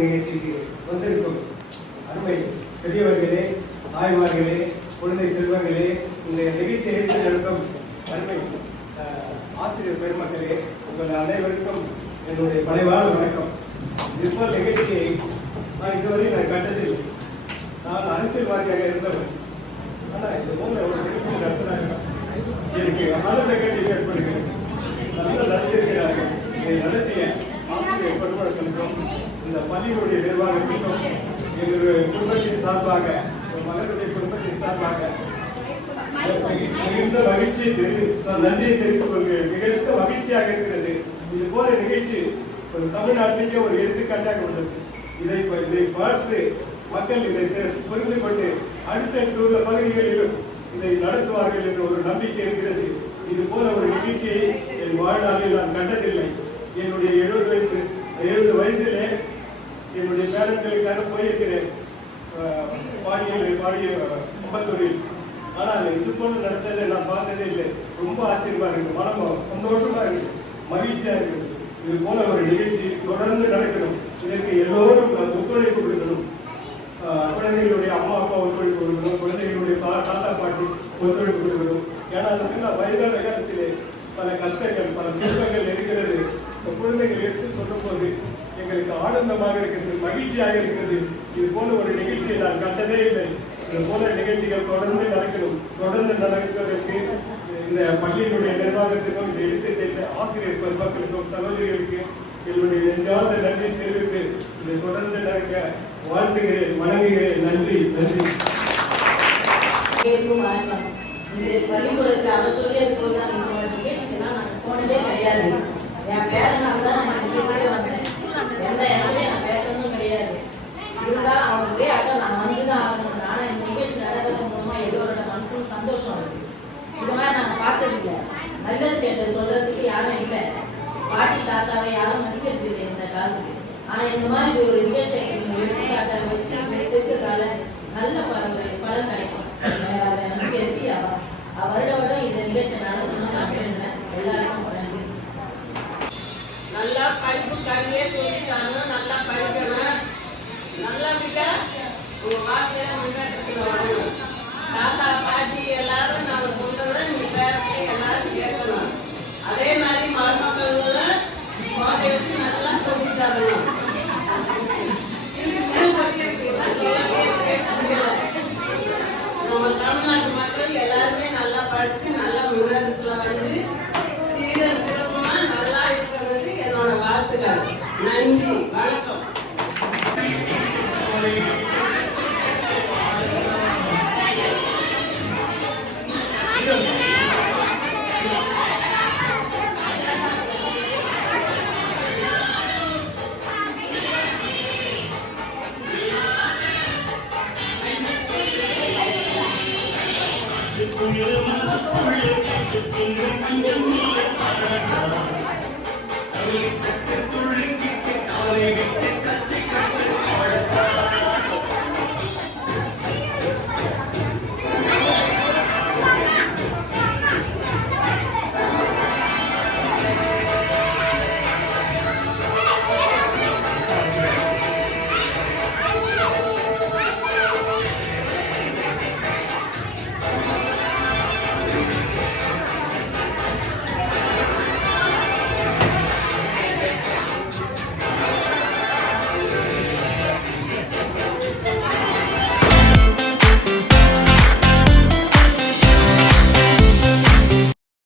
நிகழ்ச்சிக்கு வந்திருக்கும் அருமை பெரியவர்களே, தாய்மார்களே, குழந்தை செல்வங்களே, இந்த நிகழ்ச்சி எடுத்து நடத்தும் அருமை ஆசிரியர் பெருமக்களே, உங்கள் அனைவருக்கும் என்னுடைய பணிவான வணக்கம். இதுபோல் நிகழ்ச்சியை இதுவரை நான் கண்டதில்லை. நான் அரசியல்வாதியாக இருந்தவர். ஆனால் இந்த போல ஒரு நிகழ்ச்சி நடத்துகிறாங்க, எனக்கு ஆனந்த கட்டி ஏற்படுகிறது. நல்ல நடத்தியிருக்கிறார்கள். இதை நடத்திய ஆசிரியர் பெருமக்களுக்கும் இந்த பள்ளியினுடைய நிர்வாகத்திற்கும் எங்களுடைய குடும்பத்தின் சார்பாக, மகனுடைய குடும்பத்தின் சார்பாக மிகுந்த மகிழ்ச்சியை நன்றியை தெரிவித்துக் கொள்கிறேன். மிகுந்த மகிழ்ச்சியாக இருக்கிறது. இது போல நிகழ்ச்சி ஒரு தமிழ்நாட்டிற்கே ஒரு எடுத்துக்காட்டாக உள்ளது. இதை பார்த்து மக்கள் இதை புரிந்து கொண்டு அடுத்தடுத்து உள்ள பகுதிகளிலும் இதை நடத்துவார்கள் என்ற ஒரு நம்பிக்கை இருக்கிறது. இது போல ஒரு நிகழ்ச்சியை என் வாழ்நாளில் நான் கண்டதில்லை. என்னுடைய 70 வயசிலே என்னுடைய பேரன்களுக்காக போயிருக்கிறேன் பாடிய அம்பத்தூரில். ஆனால் இது போன்று நடத்ததை நான் பார்த்ததே இல்லை. ரொம்ப ஆச்சரியமா இருக்கு, மனம் சந்தோஷமா இருக்கு, மகிழ்ச்சியா இருக்குது. இது போல ஒரு நிகழ்ச்சி தொடர்ந்து நடக்கணும். இதற்கு எல்லோரும் ஒத்துழைப்பு கொடுக்கணும். குழந்தைகளுடைய அம்மா அப்பா ஒத்துழைப்பு கொடுக்கணும், குழந்தைகளுடைய தாத்தா பாட்டி ஒத்துழைப்பு கொடுக்கணும். ஏன்னா நான் வயதான காலத்திலே பல கஷ்டங்கள், பல துன்பங்கள் இருக்கிறது. இந்த குழந்தைகள் எடுத்து சொல்லும் போது எங்களுக்கு ஆனந்தமாக இருக்கிறது, மகிழ்ச்சியாக இருக்கிறது. இது போல ஒரு நிகழ்ச்சியை நான் கண்டதே இல்லை. இது போல நிகழ்ச்சிகள் தொடர்ந்து நடக்கணும். தொடர்ந்து நடப்பதற்கு இந்த பள்ளியினுடைய நிர்வாகத்திற்கும் இதை எடுத்து சென்ற ஆசிரியர் பெருமக்களுக்கும் சகோதரிகளுக்கு என்னுடைய நெஞ்சார்ந்த நன்றி தெரிவித்து இதை தொடர்ந்து நடக்க வாழ்த்துகிறேன், வணங்குகிறேன். நன்றி நன்றி. பள்ளிக்கூடத்தில் அவர் சொல்லியது போது அந்த நிகழ்ச்சிக்கெல்லாம் நான் போனதே கிடையாது. என் பேரனால தான் நான் நிகழ்ச்சியே வந்தேன். எந்த இடத்துலையும் நான் பேசணும் கிடையாது. இருந்தால் அவங்களுடைய அதான் நான் வந்துதான் ஆகணும். ஆனால் இந்த நிகழ்ச்சி நடக்கிறது மூலமா எல்லோரோட மனசும் சந்தோஷம் இருக்கு. இந்த மாதிரி நான் பார்த்ததில்லை. நல்லது கேட்ட சொல்றதுக்கு யாரும் இல்லை. பாட்டி தாத்தாவை யாரும் மதிக்கிறது இல்லை இந்த காலத்துக்கு. ஆனா இந்த மாதிரி ஒரு நிகழ்ச்சியை எடுத்துக்காட்ட வச்சிருக்கிறதால நல்ல பலன் கிடைக்கும். அதை நம்பிக்கை இருக்கு. வருடம் இந்த நிகழ்ச்சி நடக்கணும்னு நான் வேணுறேன். எல்லாருக்கும் நன்றி. நல்லா படிப்பு கல்வியே சொல்லிட்டாங்க. நல்லா படிக்கணும். நல்லா விட்டா உங்க வாழ்க்கையில முன்னேற்றத்துல வரணும். தாத்தா பாட்டி எல்லாரும் நாம சொல்றத நீ பேரத்தை எல்லாரும் கேட்கணும். அதே மாதிரி மருமக்களும் குழந்தை வச்சு நல்லா சொல்லி தரணும். நம்ம தமிழ்நாட்டு மக்கள் எல்லாருமே நல்லா படிச்சு நல்லா முன்னேற்றத்துல வந்து சீரன் சிறப்பமா நல்லா இருக்கிறது என்னோட வாழ்த்துக்கள். நன்றி, வணக்கம். Thank you.